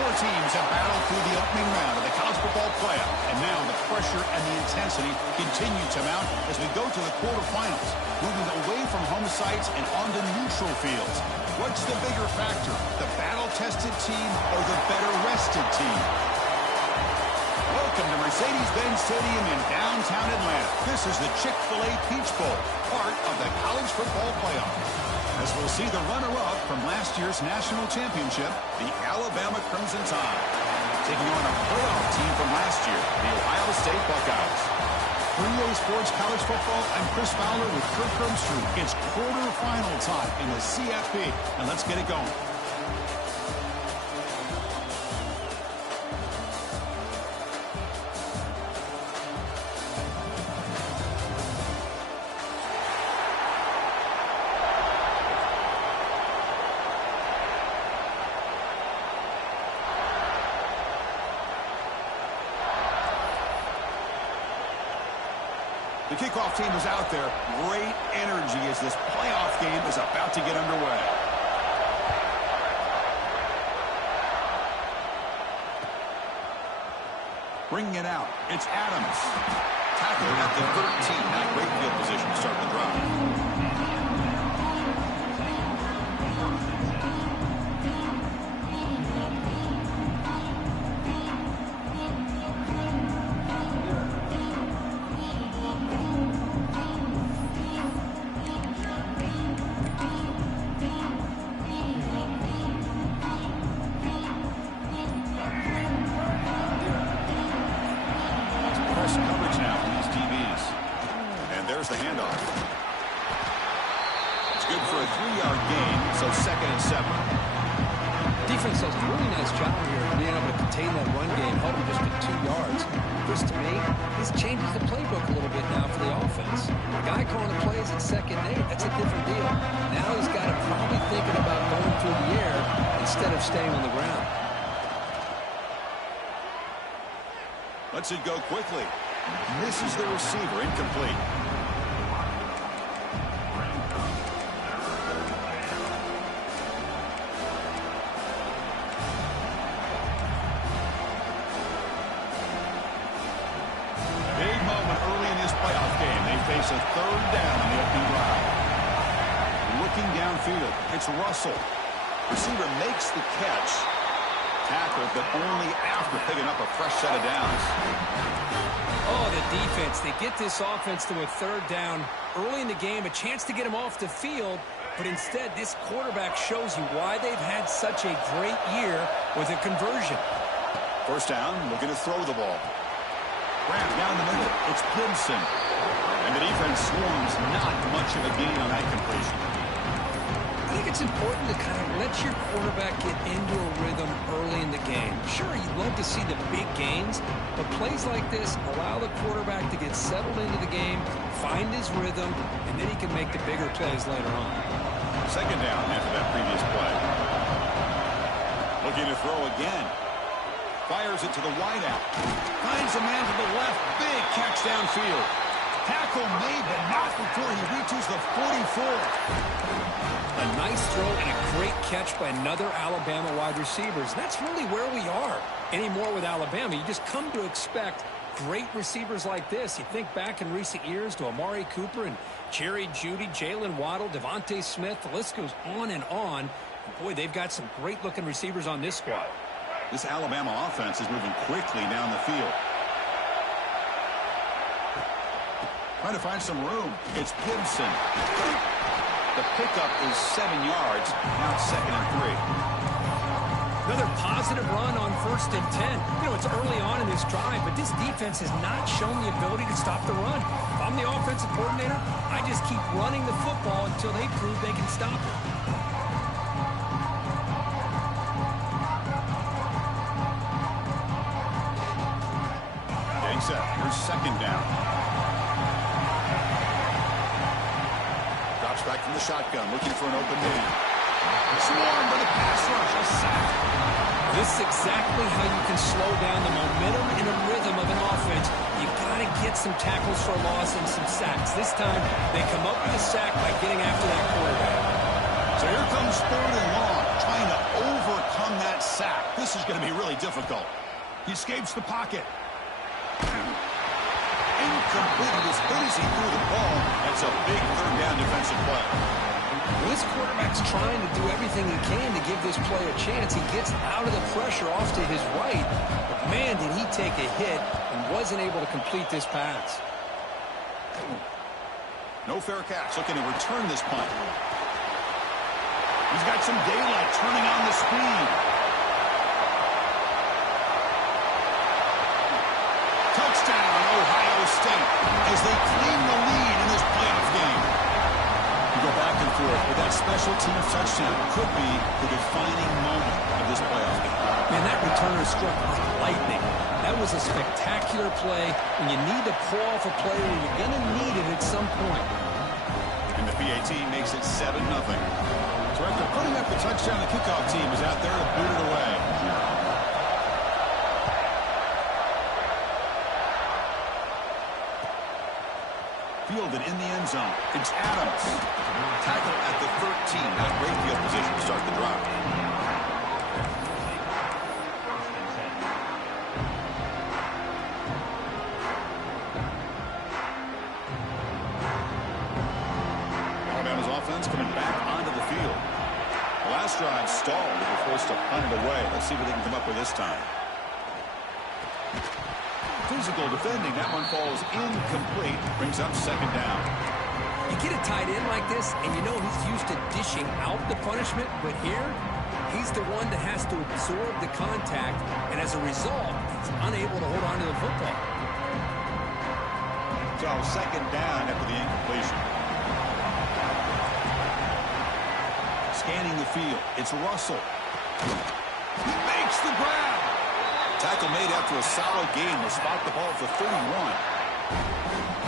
Four teams have battled through the opening round of the college football playoff, and now the pressure and the intensity continue to mount as we go to the quarterfinals, moving away from home sites and onto neutral fields. What's the bigger factor, the battle-tested team or the better-rested team? Welcome to Mercedes-Benz Stadium in downtown Atlanta. This is the Chick-fil-A Peach Bowl, part of the college football playoff. As we'll see the runner-up from last year's national championship, the Alabama Crimson Tide, taking on a playoff team from last year, the Ohio State Buckeyes. For EA Sports College Football, I'm Chris Fowler with Kirk Herbstreit. It's quarterfinal time in the CFP, and let's get it going. The kickoff team is out there. Great energy as this playoff game is about to get underway. Bringing it out, it's Adams. Tackled at the 13. Not great field position to start the drive. Coverage now from these DBs. And there's the handoff. It's good for a 3-yard gain, so 2nd and 7. Defense does a really nice job here of being able to contain that run game, held him just to 2 yards. This, to me, this changes the playbook a little bit now for the offense. The guy calling the plays at 2nd and 8, that's a different deal. Now he's got to probably thinking about going through the air instead of staying on the ground. Lets it go quickly. Misses the receiver, incomplete. Big moment early in this playoff game. They face a 3rd down in the opening drive. Looking downfield, it's Russell. Receiver makes the catch. Tackled, but only after picking up a fresh set of downs. Oh, the defense. They get this offense to a 3rd down early in the game, a chance to get him off the field, but instead this quarterback shows you why they've had such a great year with a conversion. 1st down, looking to throw the ball. Grant down the middle, it's Gibson. And the defense swarms, not much of a gain on that completion. I think it's important to kind of let your quarterback get into a rhythm early in the game. Sure, you'd love to see the big gains, but plays like this allow the quarterback to get settled into the game, find his rhythm, and then he can make the bigger plays later on. 2nd down after that previous play. Looking to throw again. Fires it to the wideout. Finds a man to the left. Big catch downfield. Tackle made, but not before he reaches the 44. A nice throw and a great catch by another Alabama wide receivers. That's really where we are anymore with Alabama. You just come to expect great receivers like this. You think back in recent years to Amari Cooper and Jerry Jeudy, Jalen Waddle, Devontae Smith. The list goes on and on. Boy, they've got some great-looking receivers on this squad. This Alabama offense is moving quickly down the field. Trying to find some room. It's Gibson. The pickup is 7 yards. Now it's 2nd and 3. Another positive run on 1st and 10. You know, it's early on in this drive, but this defense has not shown the ability to stop the run. If I'm the offensive coordinator, I just keep running the football until they prove they can stop it. Getting set. Here's 2nd down. Drops back from the shotgun, looking for an open man. Swarmed by the pass rush, a sack. This is exactly how you can slow down the momentum and a rhythm of an offense. You got to get some tackles for a loss and some sacks. This time, they come up with a sack by getting after that quarterback. So here comes 3rd and long, trying to overcome that sack. This this is going to be really difficult. He escapes the pocket. Incomplete. As good as he threw the ball, that's a big third down defensive play. Well, this quarterback's trying to do everything he can to give this play a chance. He gets out of the pressure off to his right. But, man, did he take a hit and wasn't able to complete this pass. No fair catch. Looking to return this punt. He's got some daylight turning on the speed. Touchdown, Ohio State, as they claim the lead in this playoff game. You go back and forth, but that special teams touchdown could be the defining moment of this playoff game. Man, that returner struck like lightning. That was a spectacular play. When you need to pull off a play, when you're going to need it at some point. And the PAT makes it 7-0. So after putting up the touchdown, the kickoff team is out there to boot it away. Fielded in the end zone. It's Adams. Tackle at the 13. Not great field position to start the drive. Alabama's offense coming back onto the field. The last drive stalled. They were forced to punt it away. Let's see what they can come up with this time. Physical defending. That one falls incomplete. Brings up second down. You get a tight end like this, and you know he's used to dishing out the punishment, but here, he's the one that has to absorb the contact, and as a result, he's unable to hold on to the football. So second down after the incompletion. Scanning the field. It's Russell. He makes the grab. Tackle made after a solid gain. Will spot the ball for 31.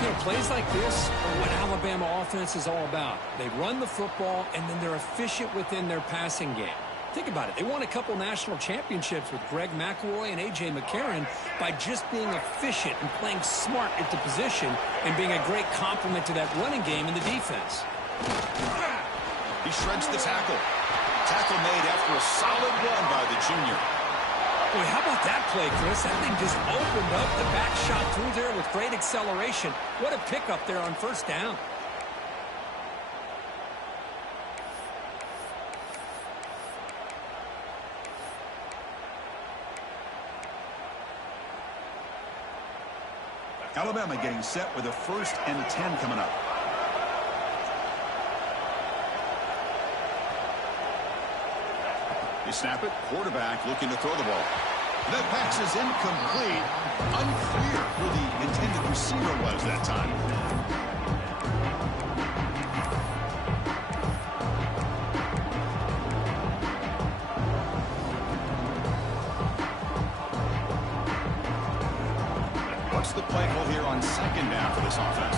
You know, plays like this are what Alabama offense is all about. They run the football, and then they're efficient within their passing game. Think about it. They won a couple national championships with Greg McElroy and A.J. McCarron by just being efficient and playing smart at the position and being a great complement to that running game in the defense. He shreds the tackle. Tackle made after a solid run by the junior. Boy, how about that play, Chris? That thing just opened up. The back shot through there with great acceleration. What a pickup there on first down. Alabama getting set with a 1st and 10 coming up. They snap it. Quarterback looking to throw the ball. That pass is incomplete. Unclear who the intended receiver was that time. What's the play call here on second down for this offense?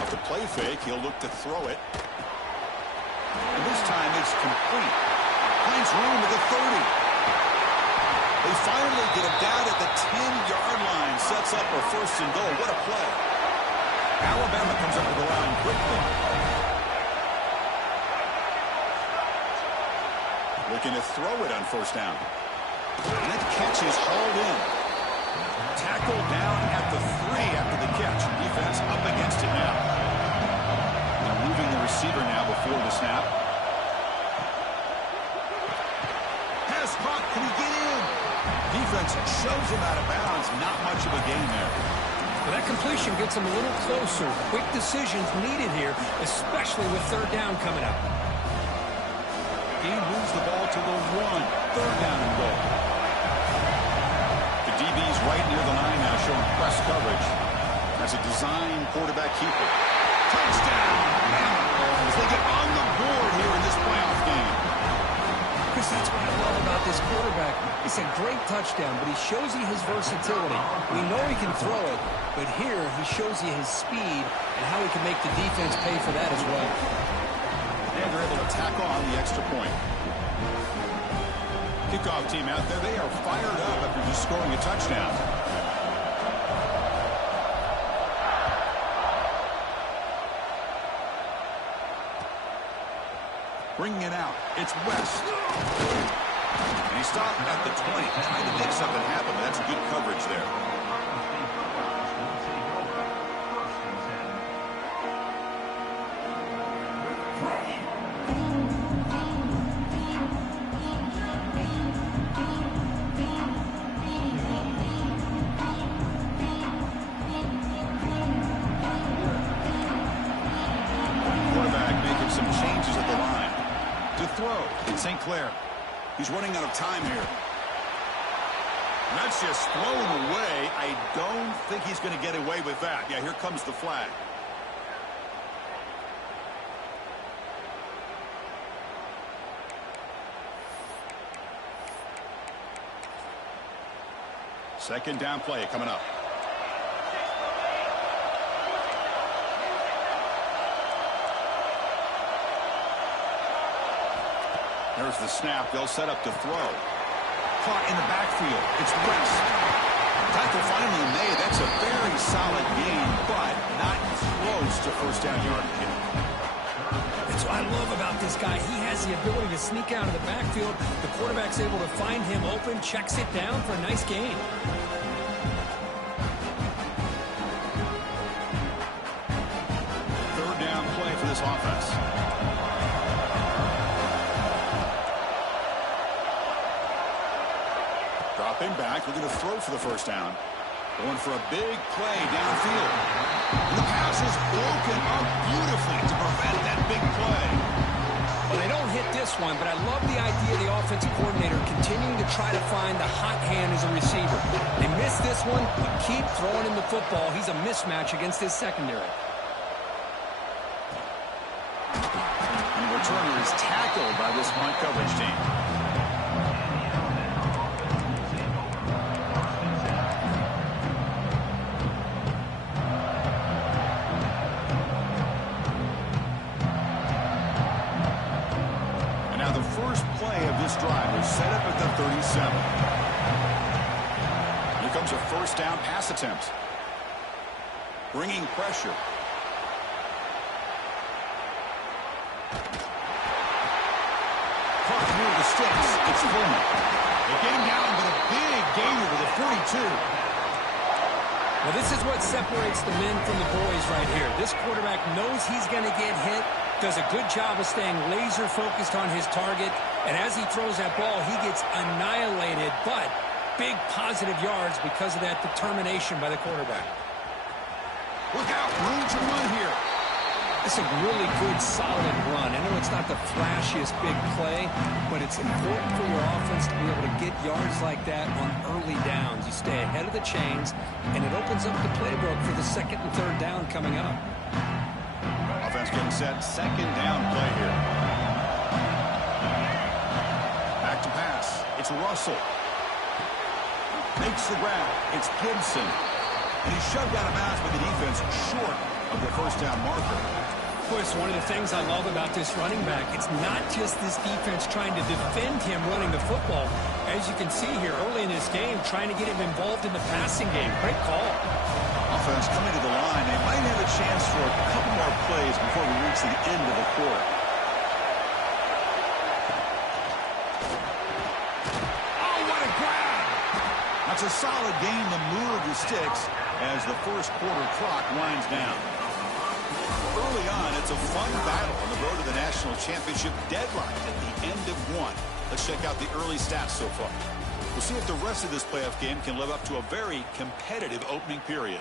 Off the play fake, he'll look to throw it. And this time it's complete. Finds room at the 30. They finally get him down at the 10-yard line. Sets up a 1st and goal. What a play. Alabama comes up with the line quickly. Looking to throw it on 1st down. And that catch is hauled in. Tackled down at the 3 after the catch. Defense up against it now. They're moving the receiver now before the snap. Pass caught. Can he get in? Defense shows him out of bounds. Not much of a gain there. Well, that completion gets him a little closer. Quick decisions needed here, especially with 3rd down coming up. He moves the ball to the 1. 3rd down and goal. The DB's right near the line now, showing press coverage. That's a design quarterback keeper. Touchdown! As they get on the board here in this playoff game. Chris, that's what I love about this quarterback. It's a great touchdown, but he shows you his versatility. We know he can throw it, but here he shows you his speed and how he can make the defense pay for that as well. And they're able to tack on the extra point. Kickoff team out there, they are fired up after just scoring a touchdown. Bringing it out. It's West. And he stopped at the 20. Trying to make something happen, but that's good coverage there. Sinclair. He's running out of time here. And that's just thrown away. I don't think he's going to get away with that. Yeah, here comes the flag. Second down play coming up. There's the snap. They'll set up to throw. Caught in the backfield. It's West. Tackle finally made. That's a very solid gain, but not close to first down yardage. That's what I love about this guy. He has the ability to sneak out of the backfield. The quarterback's able to find him open, checks it down for a nice gain. Third down play for this offense. Dropping back, looking to throw for the first down. Going for a big play downfield. And the pass is broken up beautifully to prevent that big play. Well, they don't hit this one, but I love the idea of the offensive coordinator continuing to try to find the hot hand as a receiver. They miss this one, but keep throwing him the football. He's a mismatch against his secondary. And the returner is tackled by this punt coverage team. Set up at the 37. Here comes a first down pass attempt. Bringing pressure. Caught near the sticks. It's Fullman. They get him down, but a big gain over the 42. Well, this is what separates the men from the boys right here. This quarterback knows he's going to get hit, does a good job of staying laser focused on his target, and as he throws that ball, he gets annihilated, but big positive yards because of that determination by the quarterback. Look out, room to run here. It's a really good, solid run. I know it's not the flashiest big play, but it's important for your offense to be able to get yards like that on early downs. You stay ahead of the chains, and it opens up the playbook for the second and third down coming up. Offense getting set. Second down play here. Back to pass. It's Russell. Makes the grab. It's Gibson. And he's shoved out of bounds by the defense short of the first down marker. Of course, one of the things I love about this running back, it's not just this defense trying to defend him running the football. As you can see here early in this game, trying to get him involved in the passing game. Great call. Offense coming to the line. They might have a chance for a couple more plays before we reach the end of the quarter. Oh, what a grab! That's a solid gain to move the sticks as the first quarter clock winds down. Early on, it's a fun battle on the road to the national championship, deadlocked at the end of one. Let's check out the early stats so far. We'll see if the rest of this playoff game can live up to a very competitive opening period.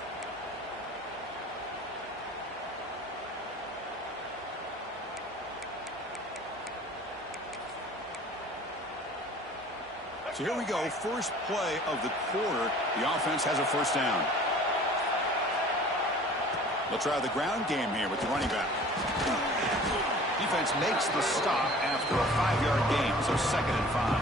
So here we go, first play of the quarter. The offense has a first down. They'll try the ground game here with the running back. Defense makes the stop after a 5-yard gain, so 2nd and 5.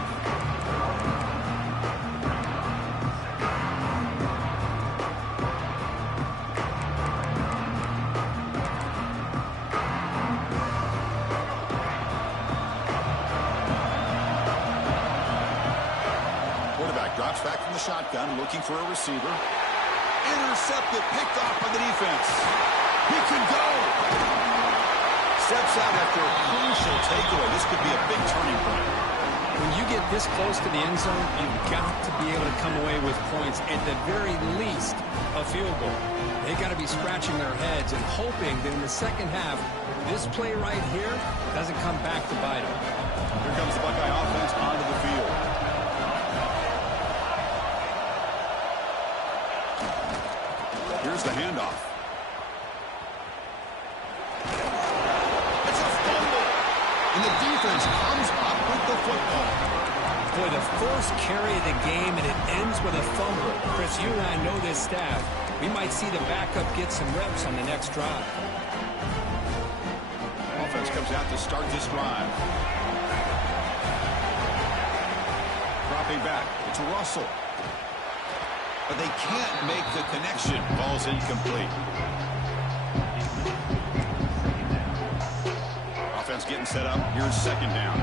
Quarterback drops back from the shotgun, looking for a receiver. Intercepted, picked off by the defense. He can go. Steps out after a crucial takeaway. This could be a big turning point. When you get this close to the end zone, you've got to be able to come away with points, at the very least, a field goal. They got to be scratching their heads and hoping that in the second half, this play right here doesn't come back to bite them. Here comes the Buckeye offense onto the field. Here's the handoff. It's a fumble. And the defense comes up with the football. Boy, the first carry of the game, and it ends with a fumble. Chris, you and I know this staff. We might see the backup get some reps on the next drive. Offense comes out to start this drive. Dropping back. It's Russell. But they can't make the connection. Ball's incomplete. Offense getting set up. Here's second down.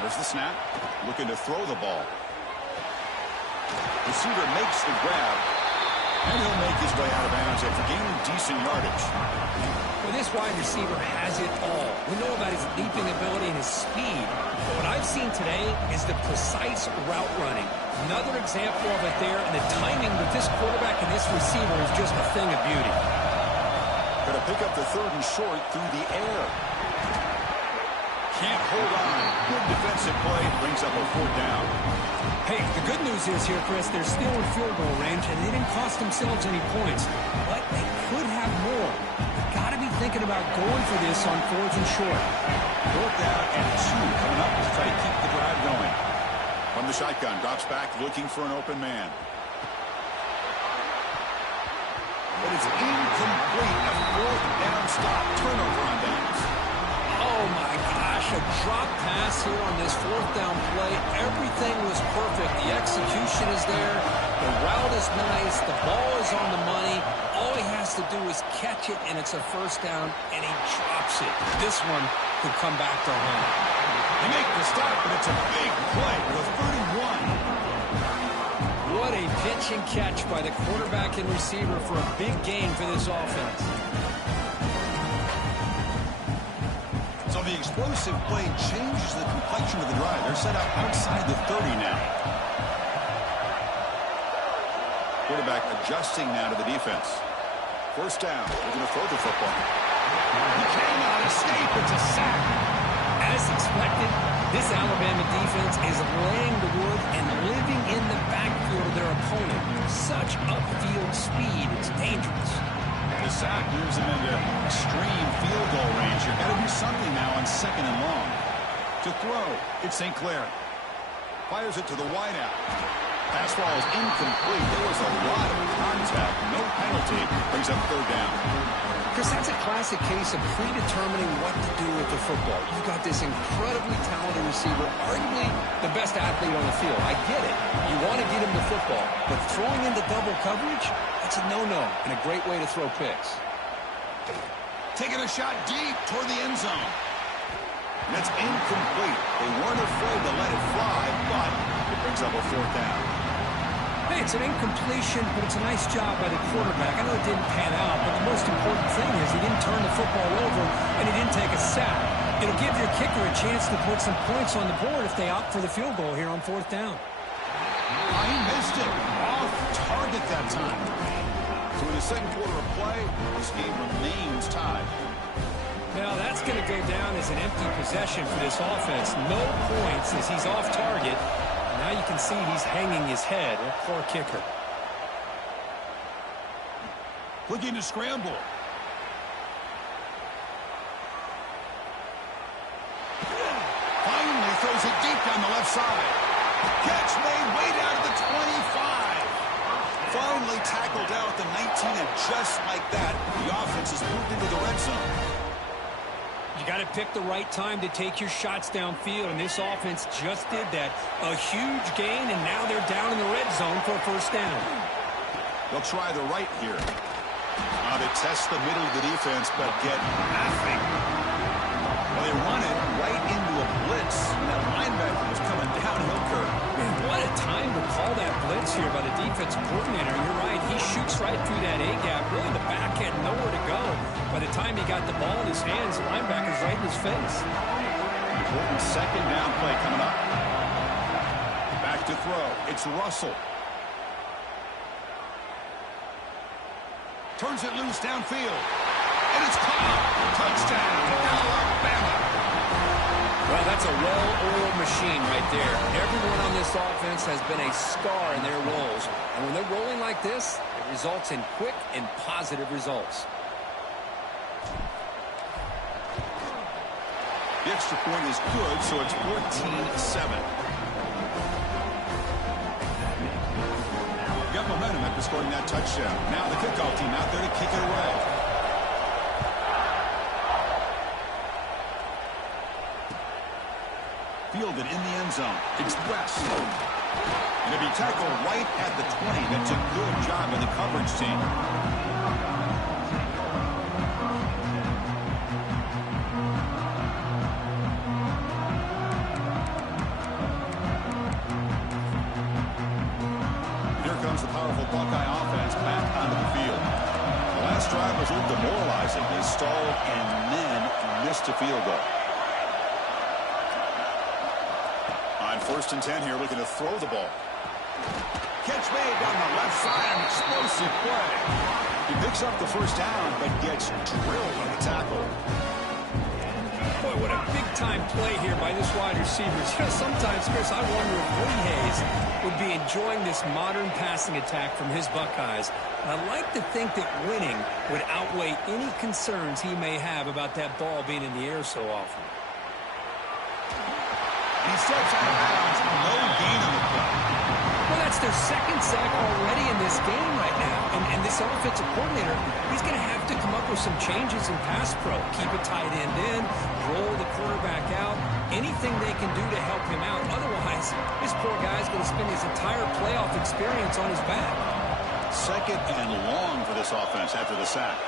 There's the snap. Looking to throw the ball. Receiver makes the grab. And he'll make his way out of bounds after gaining decent yardage. Well, this wide receiver has it all. We know about his leaping ability and his speed. But what I've seen today is the precise route running. Another example of it there, and the timing with this quarterback and this receiver is just a thing of beauty. Going to pick up the third and short through the air. Can't hold on. Good defensive play. Brings up a fourth down. Hey, the good news is here, Chris, they're still in field goal range, and they didn't cost themselves any points. But they could have more. You've got to be thinking about going for this on fourth and short. Fourth down and 2 coming up to try to keep the drive going. From the shotgun, drops back, looking for an open man. But it's incomplete. A fourth down stop. Turnover on downs. Oh, my gosh, a drop pass here on this fourth down play. Everything was perfect. The execution is there. The route is nice. The ball is on the money. All he has to do is catch it, and it's a first down, and he drops it. This one could come back to him. They make the stop, but it's a big play with 31. What a pitch and catch by the quarterback and receiver for a big gain for this offense. So the explosive play changes the complexion of the drive. They're set up outside the 30 now. Quarterback adjusting now to the defense. First down. They're going to throw the football. He cannot escape. It's a sack. As expected, this Alabama defense is laying the wood and living in the backfield of their opponent. Such upfield speed. It's dangerous. The sack moves him into extreme field goal range. You've got to do something now on second and long. To throw, it's St. Clair. Fires it to the wideout. Pass ball is incomplete. There was a lot of contact. No penalty. Brings up third down. Chris, that's a classic case of predetermining what to do with the football. You've got this incredibly talented receiver, arguably the best athlete on the field. I get it. You want to get him the football, but throwing into double coverage, that's a no-no and a great way to throw picks. Taking a shot deep toward the end zone. And that's incomplete. They weren't afraid to let it fly, but it brings up a fourth down. Hey, it's an incompletion, but it's a nice job by the quarterback. I know it didn't pan out, but the most important thing is he didn't turn the football over and he didn't take a sack. It'll give your kicker a chance to put some points on the board if they opt for the field goal here on fourth down. He missed it. Off target that time. So in the second quarter of play, this game remains tied. Now that's going to go down as an empty possession for this offense. No points as he's off target. Now you can see he's hanging his head. A poor kicker. Looking to scramble. Finally throws it deep down the left side. Catch made way down to the 25. Finally tackled down at the 19, and just like that, the offense has moved into the red zone. You got to pick the right time to take your shots downfield, and this offense just did that. A huge gain, and now they're down in the red zone for a first down. They'll try the right here. Now to test the middle of the defense, but get nothing. Well, they run it right into a blitz, and that linebacker was coming downhill curve. Man, what a time to call that blitz here by the defensive coordinator. You're right. He shoots right through that A-gap. Really, the back had nowhere to go. By the time he got the ball in his hands, the linebacker's right in his face. Important second down play coming up. Back to throw. It's Russell. Turns it loose downfield. And it's caught. Touchdown, Alabama. Well, that's a well-oiled machine right there. Everyone on this offense has been a star in their roles. And when they're rolling like this, it results in quick and positive results. The extra point is good, so it's 14-7. Got momentum after scoring that touchdown. Now the kickoff team out there to kick it away. Fielded in the end zone. Express. And to be tackled right at the 20. That's a good job of the coverage team. Here comes the powerful Buckeye offense back onto the field. The last drive was a little demoralizing. They stalled and then missed a field goal. On 1st and 10 here, looking to throw the ball. Catch made down the left side, an explosive play. He picks up the first down, but gets drilled on the tackle. Boy, what a big-time play here by this wide receiver. You know, sometimes, Chris, I wonder if Woody Hayes would be enjoying this modern passing attack from his Buckeyes. And I'd like to think that winning would outweigh any concerns he may have about that ball being in the air so often. He steps out of bounds, no gain on the play. Well, that's their second sack already in this game right now. And this offensive coordinator, he's going to have to come up with some changes in pass pro. Keep a tight end in, roll the quarterback out, anything they can do to help him out. Otherwise, this poor guy's going to spend his entire playoff experience on his back. Second and long for this offense after the sack.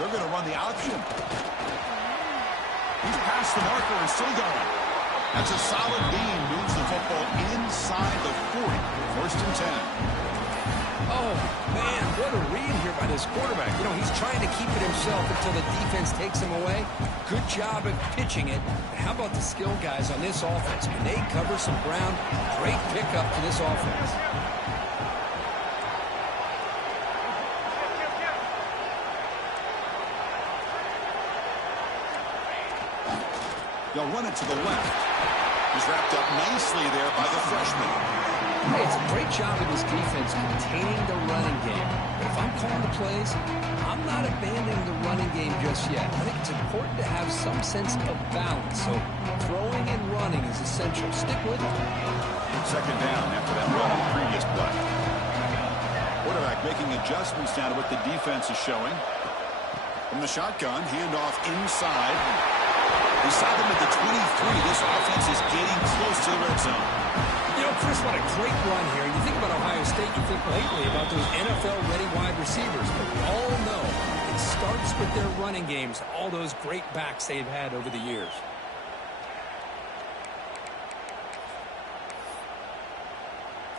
They're going to run the option. He's past the marker and still going. That's a solid gain. Moves the football inside the 40. 1st and 10. Oh, man, what a read here by this quarterback. You know, he's trying to keep it himself until the defense takes him away. Good job of pitching it. But how about the skill guys on this offense? When they cover some ground, great pickup to this offense. They'll run it to the left. He's wrapped up nicely there by the freshman. Hey, it's a great job of this defense containing the running game. But if I'm calling the plays, I'm not abandoning the running game just yet. I think it's important to have some sense of balance. So throwing and running is essential. Stick with it. Second down after that run on the previous play. Quarterback making adjustments down to what the defense is showing. From the shotgun, handoff inside. We saw them at the 23. This offense is getting close to the red zone. You know, Chris, what a great run here. You think about Ohio State, you think lately about those NFL-ready wide receivers. But we all know it starts with their running games, all those great backs they've had over the years.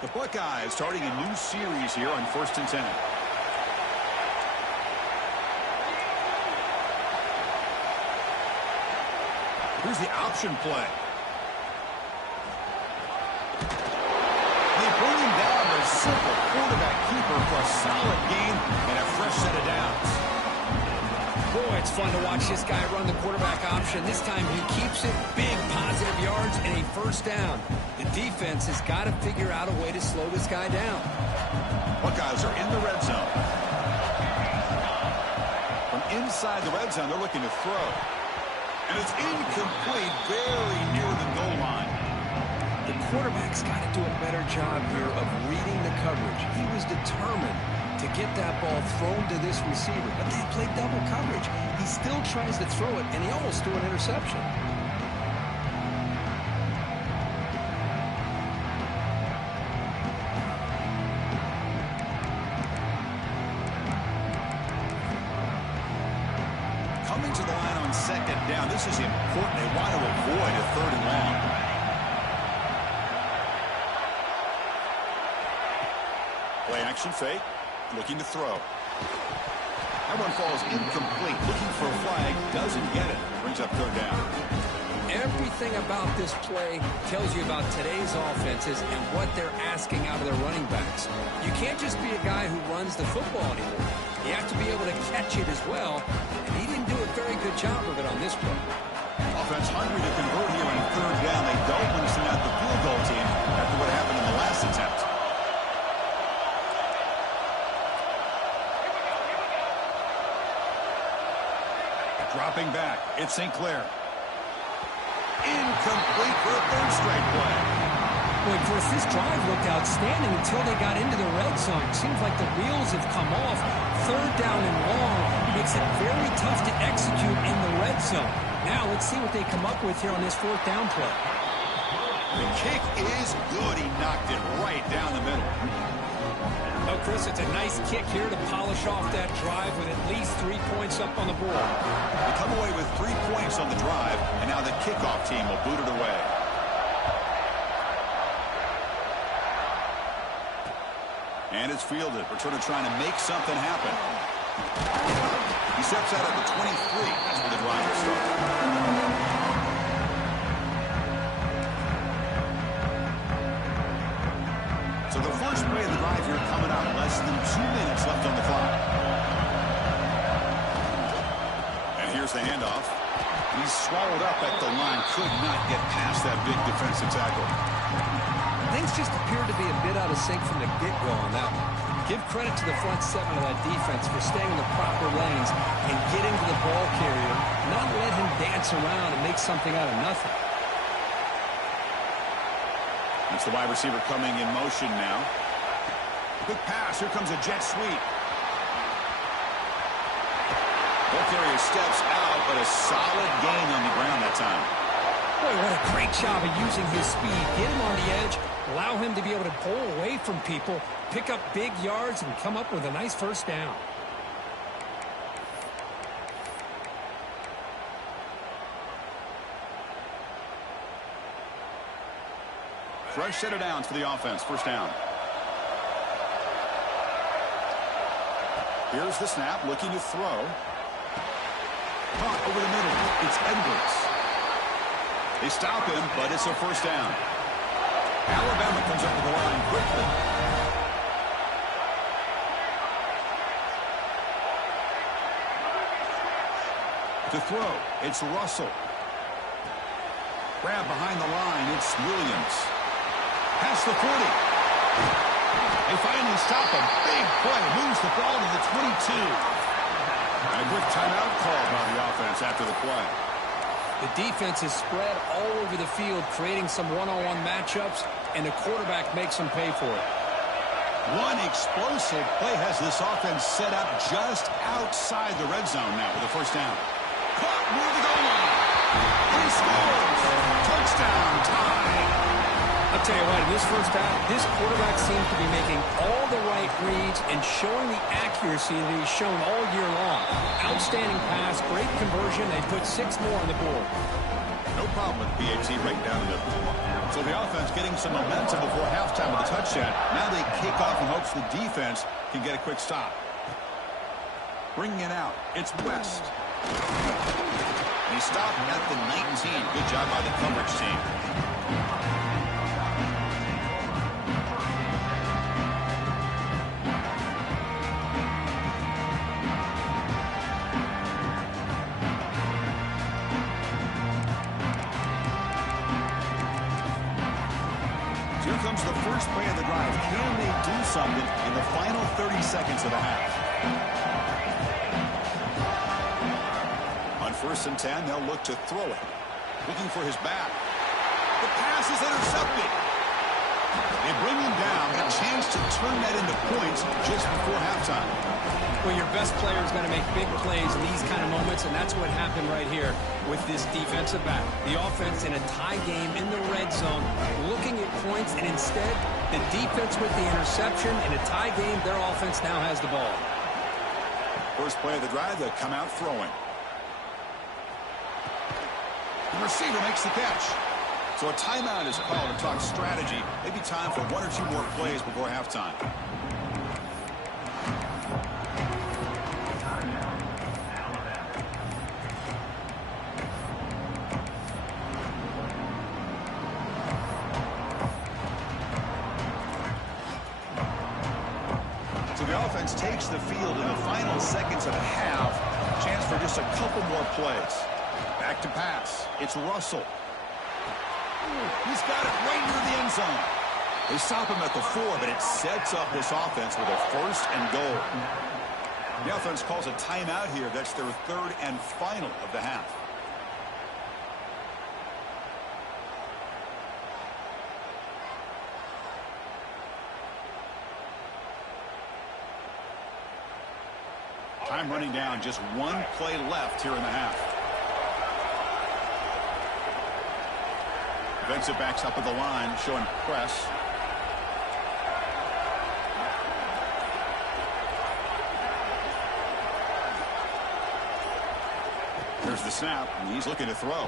The Buckeyes starting a new series here on 1st and 10. Here's the option play. They bring him down with a simple quarterback keeper for a solid game and a fresh set of downs. Boy, it's fun to watch this guy run the quarterback option. This time he keeps it, big positive yards and a first down. The defense has got to figure out a way to slow this guy down. Buckeyes are in the red zone. From inside the red zone, they're looking to throw. And it's incomplete, very near the goal line. The quarterback's got to do a better job here of reading the coverage. He was determined to get that ball thrown to this receiver, but they played double coverage. He still tries to throw it, and he almost threw an interception. Coming to the line on on second down. This is important. They want to avoid a 3rd and long. Play action fake. Looking to throw. That one falls incomplete. Looking for a flag. Doesn't get it. Brings up 3rd down. Everything about this play tells you about today's offenses and what they're asking out of their running backs. You can't just be a guy who runs the football anymore. You have to be able to catch it as well, and he didn't do a very good job of it on this play. Offense hungry to convert here on 3rd down. They don't want to send out the field goal team after what happened in the last attempt. Dropping back, it's St. Clair. Incomplete for a 3rd straight play. Boy, Chris, this drive looked outstanding until they got into the red zone. Seems like the wheels have come off. 3rd down and long makes it very tough to execute in the red zone. Now let's see what they come up with here on this 4th down play. The kick is good. He knocked it right down the middle. Oh, Chris, it's a nice kick here to polish off that drive with at least 3 points up on the board. They come away with 3 points on the drive, and now the kickoff team will boot it away. And it's fielded. Returner trying to make something happen. He steps out at the 23. That's where the drive will start. So the first play of the drive here coming up. Less than 2 minutes left on the clock. And here's the handoff. He's swallowed up at the line. Could not get past that big defensive tackle. Things just appear to be a bit out of sync from the get-go on that one. Give credit to the front 7 of that defense for staying in the proper lanes and getting to the ball carrier, not let him dance around and make something out of nothing. It's the wide receiver coming in motion now. Quick pass. Here comes a jet sweep. Ball carrier steps out, but a solid gain on the ground that time. Boy, what a great job of using his speed. Get him on the edge, allow him to be able to pull away from people, pick up big yards, and come up with a nice 1st down. Fresh set of downs for the offense. 1st down. Here's the snap, looking to throw. Caught over the middle. It's Edwards. They stop him, but it's a 1st down. Alabama comes up with the line quickly. To throw, it's Russell. Grab behind the line, it's Williams. Past the 40. They finally stop him. Big play. Moves the ball to the 22. And a quick timeout called by the offense after the play. The defense is spread all over the field, creating some one-on-one matchups, and the quarterback makes them pay for it. One explosive play has this offense set up just outside the red zone now with a 1st down. Caught near the goal line. He scores. Touchdown time. I'll tell you what, in this 1st half, this quarterback seems to be making all the right reads and showing the accuracy that he's shown all year long. Outstanding pass, great conversion. They put 6 more on the board. No problem with PAT right down the middle. So the offense getting some momentum before halftime with a touchdown. Now they kick off in hopes the defense can get a quick stop. Bringing it out, it's West. He stopped at the 19. Good job by the coverage team. Here comes the first play of the drive. Can they do something in the final 30 seconds of the half? On 1st and 10, they'll look to throw it. Looking for his back. The pass is intercepted. They bring him down. A chance to turn that into points just before halftime. Well, your best player is going to make big plays in these kind of moments, and that's what happened right here with this defensive back. The offense in a tie game in the red zone, looking at points, and instead, the defense with the interception. In a tie game, their offense now has the ball. First play of the drive, they'll come out throwing. The receiver makes the catch. So a timeout is called to talk strategy. Maybe time for one or two more plays before halftime. So the offense takes the field in the final seconds of the half. Chance for just a couple more plays. Back to pass. It's Russell. He's got it right near the end zone. They stop him at the 4, but it sets up this offense with a 1st and goal. The offense calls a timeout here. That's their 3rd and final of the half. Time running down. Just one play left here in the half. Defensive backs up at the line, showing press. There's the snap, and he's looking to throw.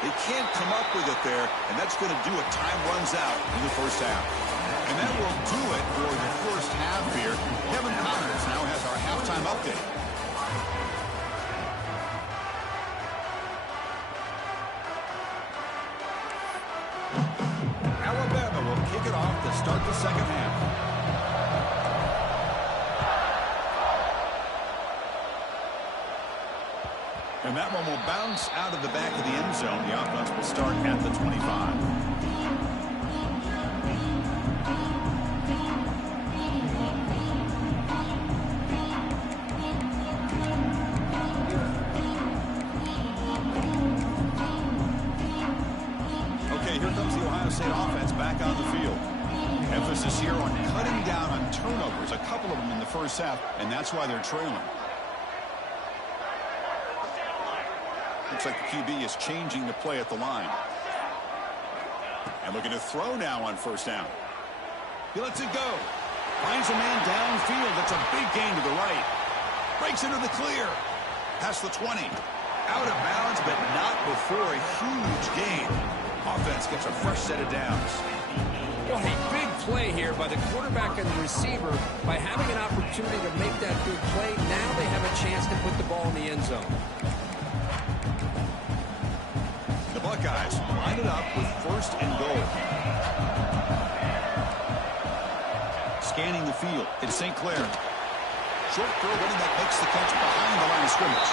They can't come up with it there, and that's going to do it. Time runs out in the first half. And that will do it for the first half here. Kevin Connors now has our halftime update. Alabama will kick it off to start the second half. And that one will bounce out of the back of the end zone. The offense will start at the 25. State offense back on the field. Emphasis here on cutting down on turnovers, a couple of them in the first half, and that's why they're trailing. Looks like the QB is changing the play at the line. And looking to throw now on first down. He lets it go. Finds a man downfield. That's a big gain to the right. Breaks into the clear. Past the 20. Out of bounds, but not before a huge gain. Offense gets a fresh set of downs. What a big play here by the quarterback and the receiver. By having an opportunity to make that big play, now they have a chance to put the ball in the end zone. The Buckeyes line it up with 1st and goal. Scanning the field. It's St. Clair. Short throw, running that makes the catch behind the line of scrimmage.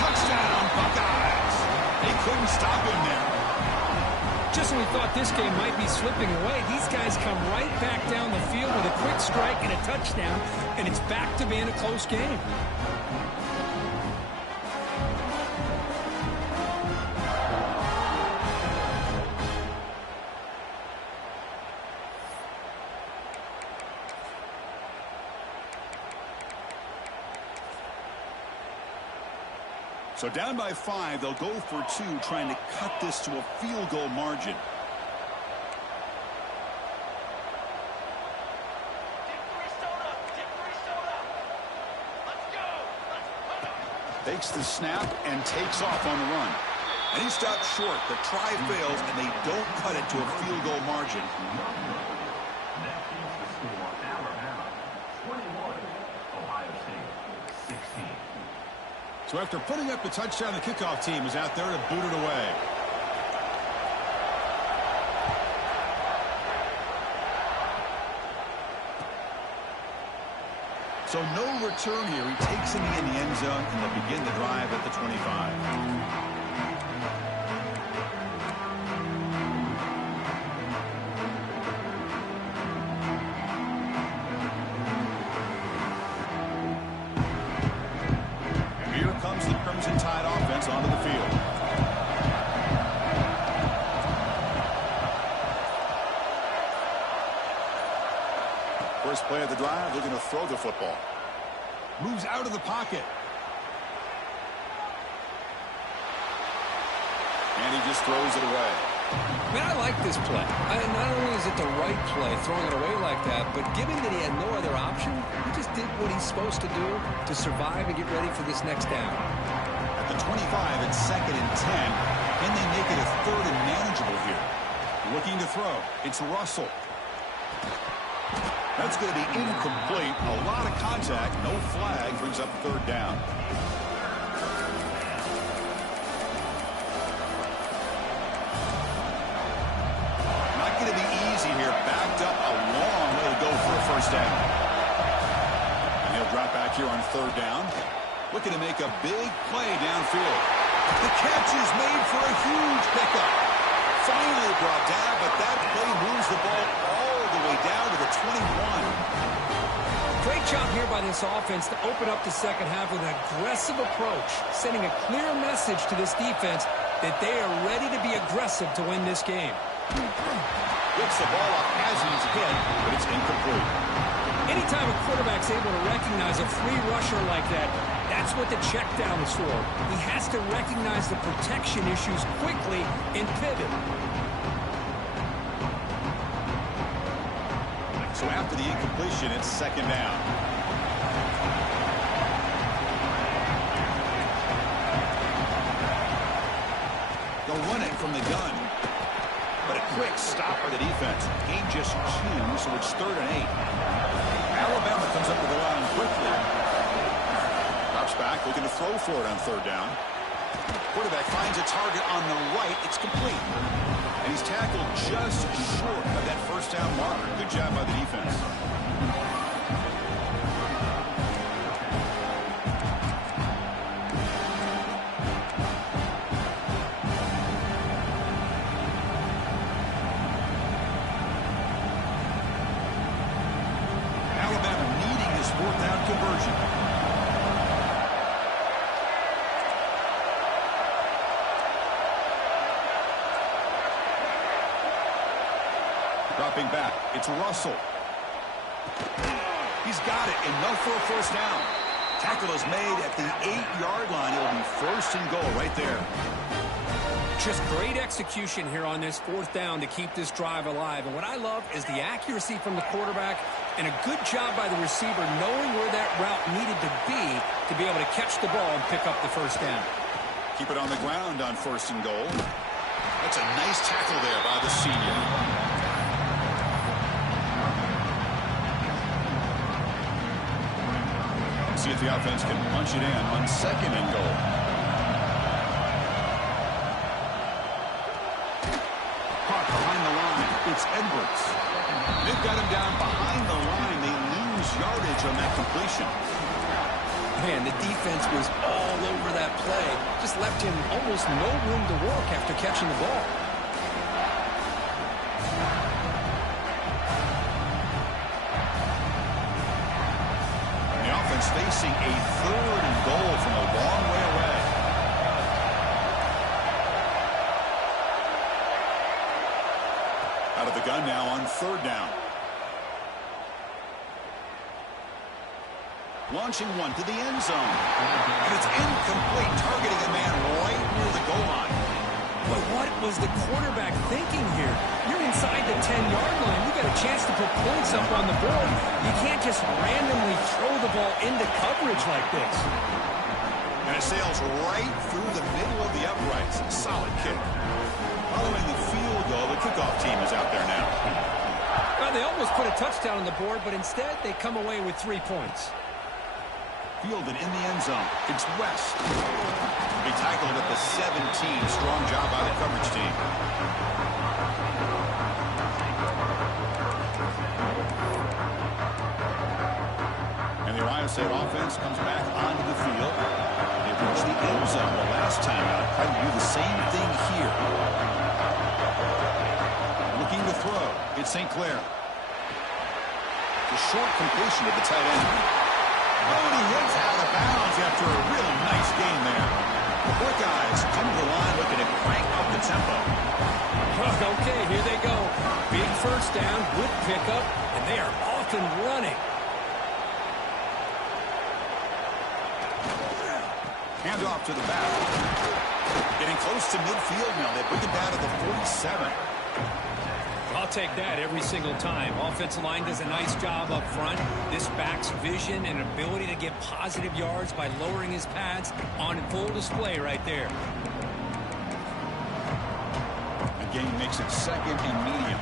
Touchdown, Buckeyes! They couldn't stop him there. Just when we thought this game might be slipping away, these guys come right back down the field with a quick strike and a touchdown, and it's back to being a close game. So down by 5, they'll go for 2, trying to cut this to a field goal margin. Takes the snap and takes off on the run. And he stopped short. The try fails, and they don't cut it to a field goal margin. So after putting up the touchdown, the kickoff team is out there to boot it away. So no return here. He takes it in the end zone, and they'll begin the drive at the 25. Tide offense onto the field. First play of the drive, looking to throw the football. Moves out of the pocket. And he just throws it away. Man, I like this play. Not only is it the right play, throwing it away like that, but given that he had no other option, he just did what he's supposed to do to survive and get ready for this next down. At the 25, it's 2nd and 10. Can they make it a third and manageable here? Looking to throw. It's Russell. That's going to be incomplete. A lot of contact. No flag. Brings up third down. Not going to be easy here. Backed up a long way to go for a first down. And he'll drop back here on third down. Looking to make a big play downfield. The catch is made for a huge pickup. Finally brought down, but that play moves the ball all the way down to the 21. Great job here by this offense to open up the second half with an aggressive approach, sending a clear message to this defense that they are ready to be aggressive to win this game. Gets the ball up as he's hit, but it's incomplete. Anytime a quarterback's able to recognize a free rusher like that, that's what the check down is for. He has to recognize the protection issues quickly and pivot. So after the incompletion, it's second down. They'll run it from the gun. But a quick stop by the defense. Gain just 2, so it's third and 8. Alabama comes up with the line quickly. Drops back, looking to throw for it on third down. Quarterback finds a target on the right. It's complete. And he's tackled just short of that first down marker. Good job by the defense. Alabama needing this fourth down conversion. Dropping back, it's Russell. He's got it, enough for a first down. Tackle is made at the 8-yard line. It'll be first and goal right there. Just great execution here on this fourth down to keep this drive alive. And what I love is the accuracy from the quarterback and a good job by the receiver knowing where that route needed to be able to catch the ball and pick up the first down. Keep it on the ground on first and goal. That's a nice tackle there by the senior. See if the offense can punch it in on second and goal. Caught behind the line. It's Edwards. They've got him down behind the line. They lose yardage on that completion. Man, the defense was all over that play. Just left him almost no room to work after catching the ball. Facing a third and goal from a long way away. Out of the gun now on third down. Launching one to the end zone. And it's incomplete, targeting a man right near the goal line. But what was the quarterback thinking here? You're inside the 10-yard line. You got a chance to put points up on the board. You can't just randomly throw the ball into coverage like this. And it sails right through the middle of the uprights. Solid kick. Following the field goal, the kickoff team is out there now. Well, they almost put a touchdown on the board, but instead they come away with 3 points. Fielded in the end zone. It's West. He tackled at the 17. Strong job by the coverage team. And the Ohio State offense comes back onto the field. They reached the end zone the last time out. Try to do the same thing here. Looking to throw. It's St. Clair. The short completion to the tight end. Oh, and he hits out of bounds after a really nice game there. The Buckeyes come to the line looking to crank up the tempo. Okay, here they go. Big first down, good pickup, and they are off and running. Hand off to the back. Getting close to midfield now. They bring it down to the 47. I'll take that every single time. Offensive line does a nice job up front. This back's vision and ability to get positive yards by lowering his pads on full display right there. Gain makes it 2nd and medium.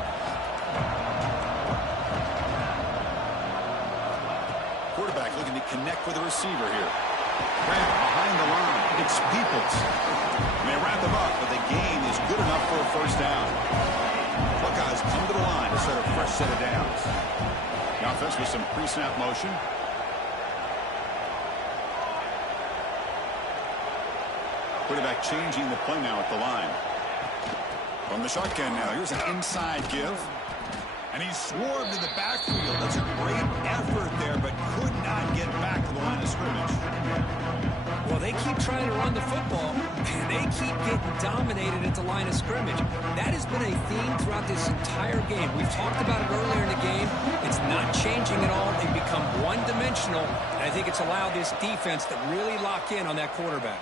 Quarterback looking to connect with the receiver here. Grab behind the line. It's Peoples. And they wrap him up, but the gain is good enough for a first down. Buckeyes come to the line to set a fresh set of downs. The offense with some pre-snap motion. Quarterback changing the play now at the line. From the shotgun now, here's an inside give. And he swarmed in the backfield. That's a great effort there, but could not get back to the line of scrimmage. Well, they keep trying to run the football, and they keep getting dominated at the line of scrimmage. That has been a theme throughout this entire game. We've talked about it earlier in the game. It's not changing at all. They've become one-dimensional, and I think it's allowed this defense to really lock in on that quarterback.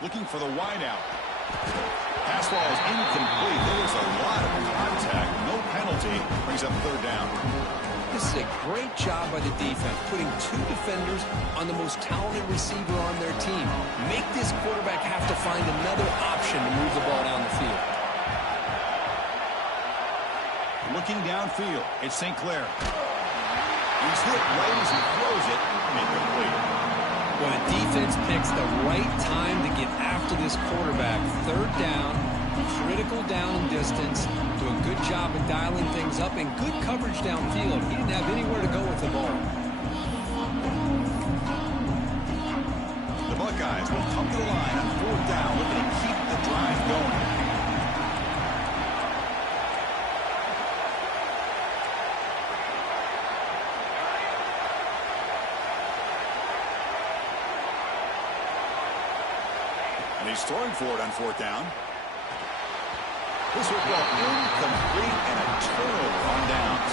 Looking for the wideout. Pass ball is incomplete. There was a lot of contact. No penalty. Brings up 3rd down. This is a great job by the defense, putting 2 defenders on the most talented receiver on their team. Make this quarterback have to find another option to move the ball down the field. Looking downfield, it's St. Clair. He's hit right as he throws it. Incomplete. Well, the defense picks the right time to get after this quarterback. 3rd down, critical down and distance. Do a good job of dialing things up and good coverage downfield. He didn't have anywhere to go with the ball. The Buckeyes will come to the line on 4th down, looking to keep the drive going. And he's throwing for it on 4th down. This will go incomplete and a turnover on downs.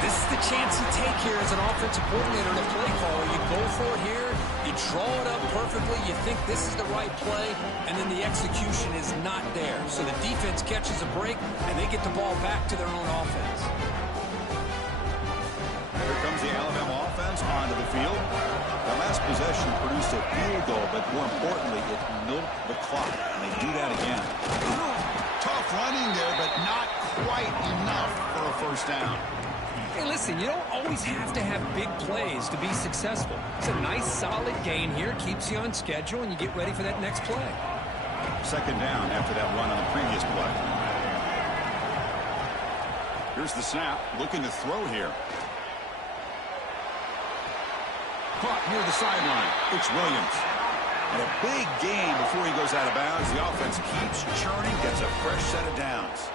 This is the chance you take here as an offensive coordinator and a play caller. You go for it here, you draw it up perfectly, you think this is the right play, and then the execution is not there. So the defense catches a break, and they get the ball back to their own offense. Here comes the Alabama offense onto the field. The last possession produced a field goal, but more importantly, it milked the clock. And they do that again. Tough running there, but not quite enough for a first down. Hey, listen, you don't always have to have big plays to be successful. It's a nice, solid gain here. Keeps you on schedule, and you get ready for that next play. 2nd down after that run on the previous play. Here's the snap. Looking to throw here. Caught near the sideline. It's Williams. And a big gain before he goes out of bounds. The offense keeps churning, gets a fresh set of downs.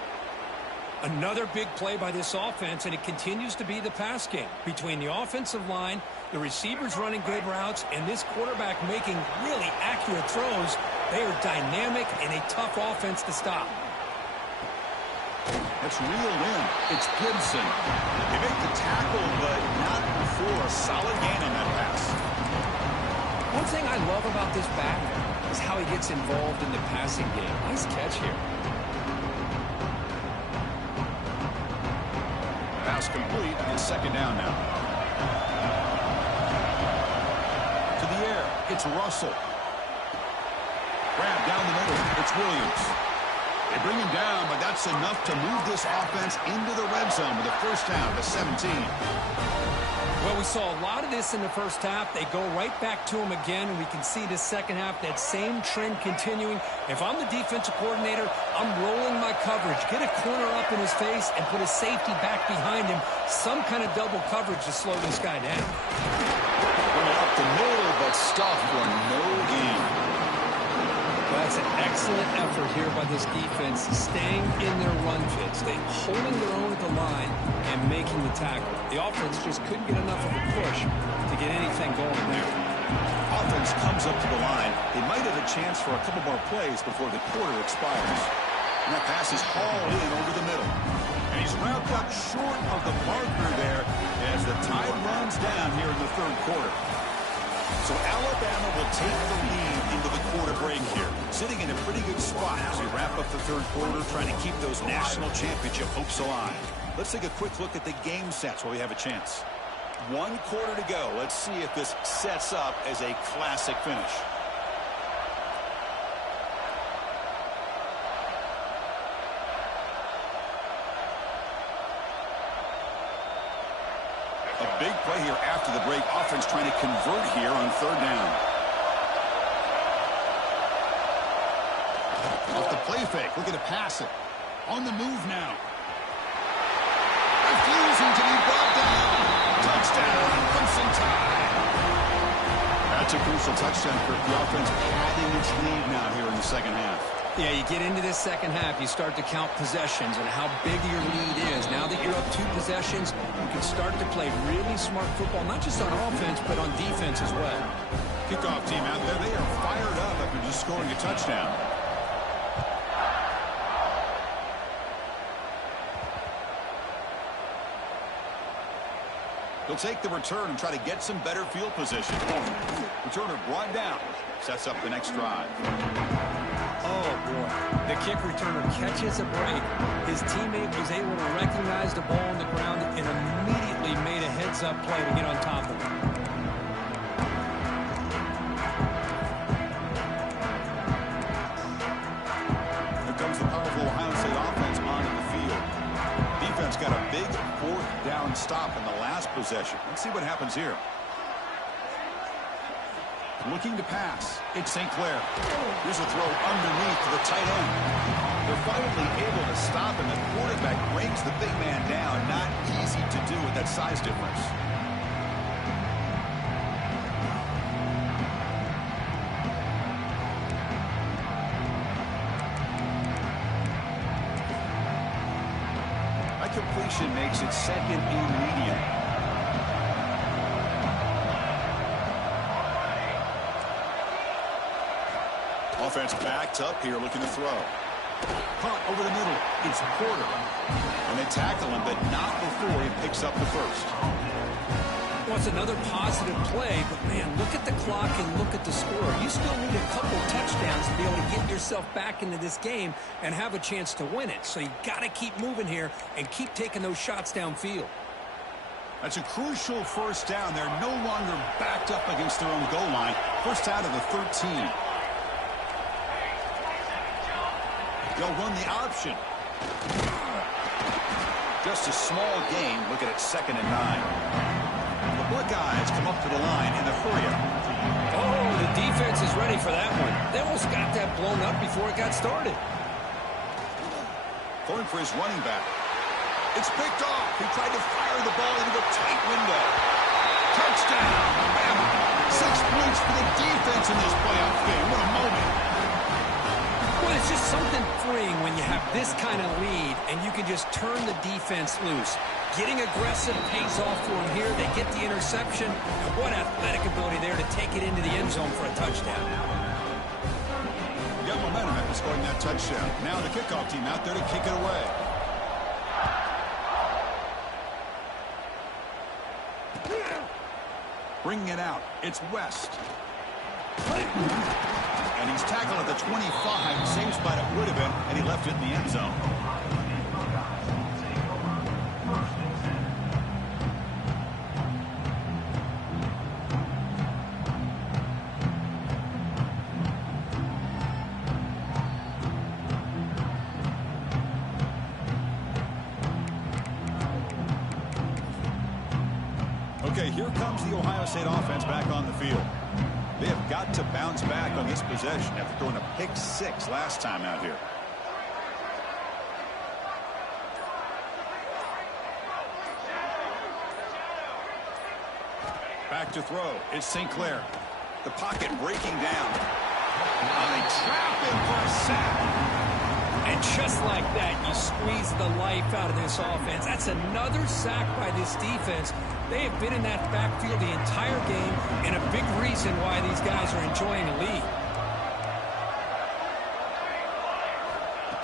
Another big play by this offense, and it continues to be the pass game. Between the offensive line, the receivers running good routes, and this quarterback making really accurate throws, they are dynamic and a tough offense to stop. It's reeled in. It's Gibson. They make the tackle, but not before a solid gain on that pass. One thing I love about this back is how he gets involved in the passing game. Nice catch here. Pass complete. It's 2nd down now. To the air. It's Russell. Grab down the middle. It's Williams. They bring him down, but that's enough to move this offense into the red zone with a first down to 17. Well, we saw a lot of this in the first half. They go right back to him again, and we can see the second half, that same trend continuing. If I'm the defensive coordinator, I'm rolling my coverage. Get a corner up in his face and put a safety back behind him. Some kind of double coverage to slow this guy down. Up the middle, but stuffed for no gain. That's an excellent effort here by this defense, staying in their run fits. They holding their own at the line and making the tackle. The offense just couldn't get enough of a push to get anything going there. Offense comes up to the line. They might have a chance for a couple more plays before the quarter expires. And that pass is hauled in over the middle. And he's wrapped up short of the marker there as the tide runs down here in the 3rd quarter. So Alabama will take the lead into the quarter break here, sitting in a pretty good spot as we wrap up the 3rd quarter, trying to keep those national championship hopes alive. Let's take a quick look at the game sets while we have a chance. 1 quarter to go. Let's see if this sets up as a classic finish. Big play here after the break. Offense trying to convert here on third down. Off the play fake. Looking to pass it. On the move now. Refusing to be brought down. Touchdown, Crimson Tide. That's a crucial touchdown for the offense padding its lead now here in the second half. Yeah, you get into this second half, you start to count possessions and how big your lead is. Now that you're up 2 possessions, you can start to play really smart football, not just on offense, but on defense as well. Kickoff team out there, they are fired up after just scoring a touchdown. He'll take the return and try to get some better field position. Returner brought down. Sets up the next drive. Oh, boy. The kick returner catches a break. His teammate was able to recognize the ball on the ground and immediately made a heads-up play to get on top of it. Here comes the powerful Ohio State offense onto the field. Defense got a big 4th down stop in the last possession. Let's see what happens here. Looking to pass. It's St. Clair. Here's a throw underneath to the tight end. They're finally able to stop him. The quarterback brings the big man down. Not easy to do with that size difference. That completion makes it 2nd and medium. Offense backed up here looking to throw. Caught over the middle. It's Porter. And they tackle him, but not before he picks up the first. Well, it's another positive play, but, man, look at the clock and look at the score. You still need a couple touchdowns to be able to get yourself back into this game and have a chance to win it. So you got to keep moving here and keep taking those shots downfield. That's a crucial first down. They're no longer backed up against their own goal line. First out of the 13. They'll run the option. Just a small gain. Looking at 2nd and 9. The Buckeyes come up to the line in a hurry-up. Oh, the defense is ready for that one. They almost got that blown up before it got started. Going for his running back. It's picked off. He tried to fire the ball into a tight window. Touchdown, Alabama. 6 points for the defense in this playoff game. What a moment. Well, it's just something freeing when you have this kind of lead and you can just turn the defense loose. Getting aggressive pays off for them here. They get the interception. And what athletic ability there to take it into the end zone for a touchdown. Got momentum after scoring that touchdown. Now the kickoff team out there to kick it away. Bringing it out. It's West. And he's tackled at the 25. Same spot it would have been, and he left it in the end zone. Okay, here comes the Ohio State offense back on the field. They have got to bounce back on this possession after throwing a pick 6 last time out here. Back to throw. It's St. Clair. The pocket breaking down. Now they trap him for a sack. And just like that, you squeeze the life out of this offense. That's another sack by this defense. They have been in that backfield the entire game, and a big reason why these guys are enjoying the lead.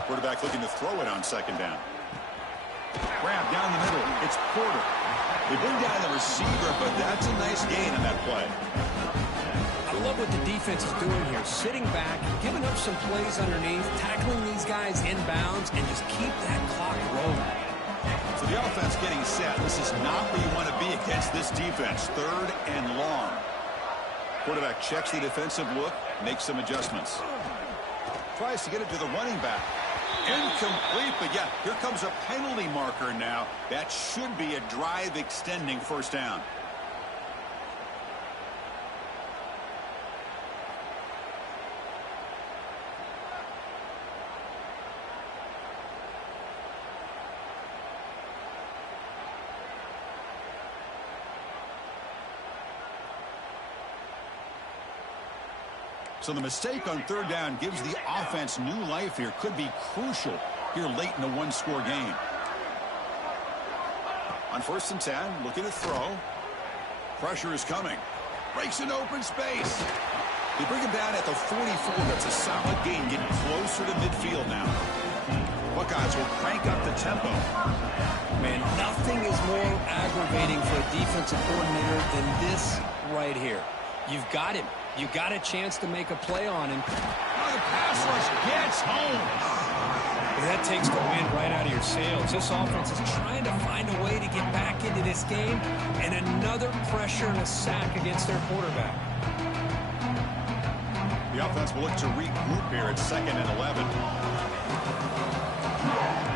Quarterback looking to throw it on 2nd down. Grab down the middle. It's Porter. They bring down the receiver, but that's a nice gain on that play. I love what the defense is doing here. Sitting back, giving up some plays underneath, tackling these guys inbounds, and just keep that clock rolling. So the offense getting set. This is not where you want to be against this defense. 3rd and long. Quarterback checks the defensive look, makes some adjustments. Tries to get it to the running back. Incomplete, but yeah, here comes a penalty marker now. That should be a drive extending first down. So the mistake on third down gives the offense new life here. Could be crucial here late in a one-score game. On 1st and 10, looking to throw. Pressure is coming. Breaks an open space. They bring him down at the 44. That's a solid gain, getting closer to midfield now. Buckeyes will crank up the tempo. Man, nothing is more aggravating for a defensive coordinator than this right here. You've got him. You got a chance to make a play on him. Oh, the pass rush gets home. That takes the wind right out of your sails. This offense is trying to find a way to get back into this game, and another pressure and a sack against their quarterback. The offense will look to regroup here at 2nd and 11.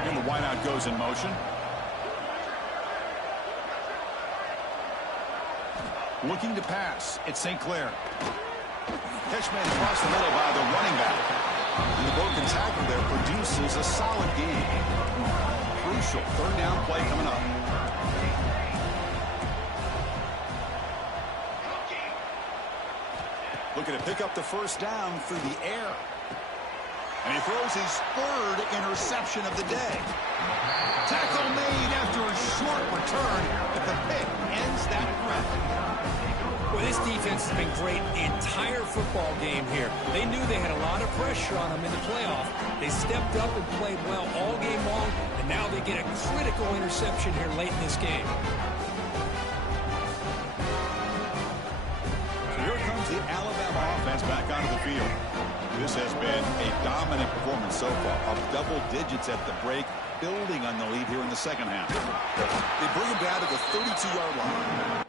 And the wideout goes in motion. Looking to pass. It's St. Clair. Catch made across the middle by the running back. And the broken tackle there produces a solid gain. Crucial 3rd down play coming up. Looking to pick up the first down through the air. And he throws his 3rd interception of the day. Tackle made after a short return, but the pick ends that threat. Well, this defense has been great the entire football game here. They knew they had a lot of pressure on them in the playoff. They stepped up and played well all game long, and now they get a critical interception here late in this game. So here comes the Alabama offense back onto the field. This has been a dominant performance so far, up double digits at the break, building on the lead here in the second half. They bring him down to the 32-yard line.